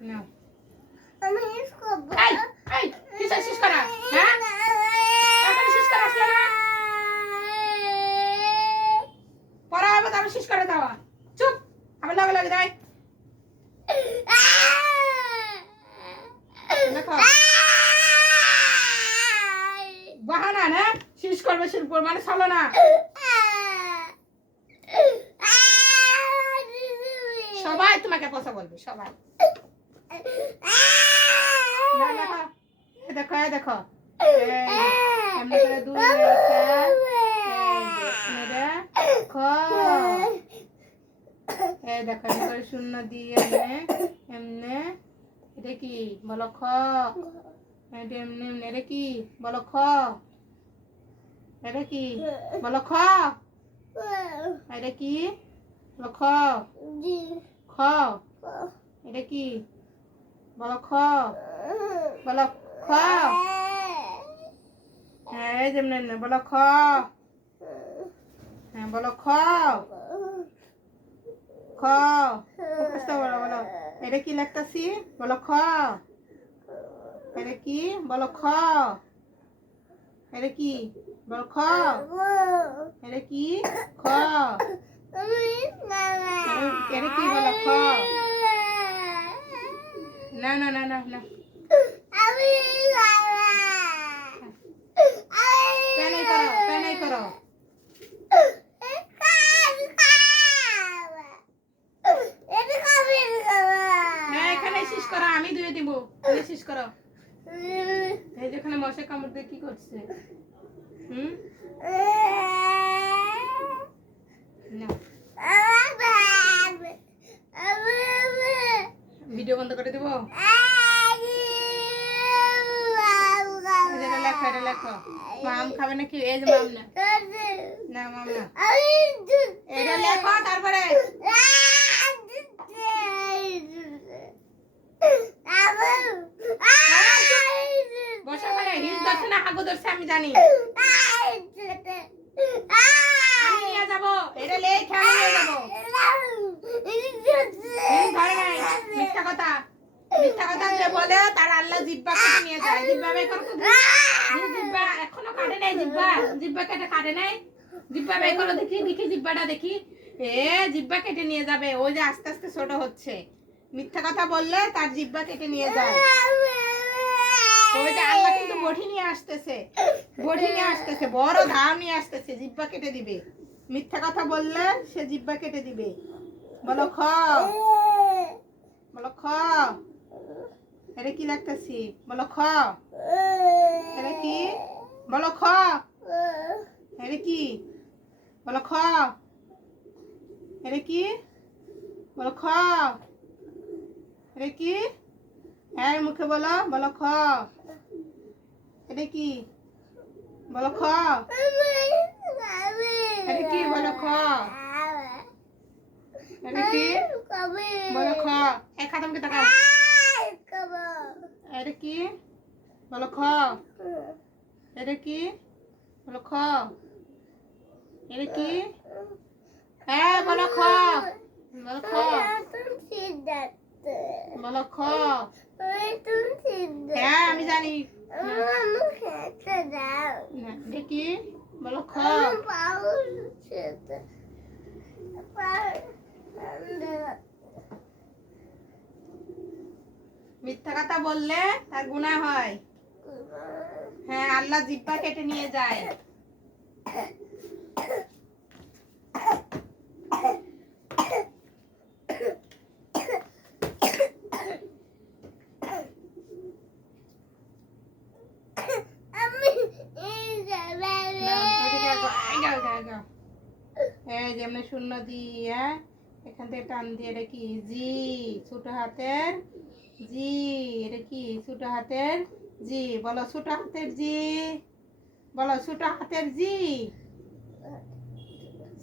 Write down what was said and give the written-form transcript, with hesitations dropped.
না আমি শেষ করবো। এই এই কিসের শেষ করা হ্যাঁ তাড়াতাড়ি শেষ করা আসলে না পড়া হবে তারপর শেষ করে দেওয়া চুপ আবার লাগে লাগে দেয় দেখো বাহানা না শেষ করবে শিল্প মানে চলো না সবাই তোমাকে পয়সা বলবে সবাই না দেখো এই দেখো এই দেখো এমনি করে দুই এই দেখো এমনি করে শূন্য দিয়ে এমনি এটা কি বলো খ এটা এমনি এমনি এটা কি বলো খ এটা কি বলো খ এটা কি বলো খ খ এটা কি বলো খ বলো খ হ্যাঁ এই যেমন বলো খ হ্যাঁ বলো খ খ মুখস্থ বলো বলো এটা কি লিখতাছি বলো খ এটা কি বলো খ এটা কি বলো খ এটা কি খ এটা কি বলো খ না না না না না পেনাই করো পেনাই করো হ্যাঁ এখানে শেষ করো আমি ধুয়ে দিব তুমি শেষ করো এই যেখানে মশা কামড় দিয়ে কি করছে না ভিডিও বন্ধ করে দেবো এটা লেখো এটা লেখো মাম খাবে নাকি এই যে মাম না না মাম না এটা লেখো তারপরে বসা করে হিল ধরছে না হাগু ধরছে আমি জানি আমি নিয়ে যাবো এটা লেখা আমি নিয়ে যাবো হিল ধরে নাই মিথ্যা কথা যে বলে তার আল্লাহ জিব্বা কেটে নিয়ে যায় জিব্বা বের করো জিব্বা এখনো কাটে নাই জিব্বা কেটে কাটে নাই জিব্বা বের করো দেখি দেখি জিব্বাটা দেখি জিব্বা কেটে নিয়ে যাবে ওই যে আস্তে আস্তে ছোট হচ্ছে মিথ্যা কথা বললে তার জিব্বা কেটে নিয়ে যায় ওই যে আল্লাহ কিন্তু বঠি নিয়ে আসতেছে বড় ধাও নিয়ে আসতেছে জিব্বা কেটে দিবে মিথ্যা কথা বললে সে জিব্বা কেটে দিবে বলো খ বলো খ এটা কি লাগতেছি বলো খ এটা কি বলো খ এটা কি বলো খ এটা কি বলো খ এটা কি হ্যাঁ মুখে বলো বলো খ এটা কি বলো খ এটা কি বলো খ এটা কি বলো খ এক খাতামকে তাকাও এটা কি বলো খ এটা কি বলো খ এটা কি হ্যাঁ বলো খ বলো খ বলো খ হ্যাঁ আমি জানি দেখি বলো খ মিথ্যা কথা বললে তার গুনাহ হয় হ্যাঁ আল্লাহ জিব্বা কেটে নিয়ে যায় যেমন শূন্য দিয়ে এখান থেকে টান দিয়ে এটা কি জি ছোট হাতের জি এটা কি ছোট হাতের জি বলো ছোট হাতের জি বলো ছোট হাতের জি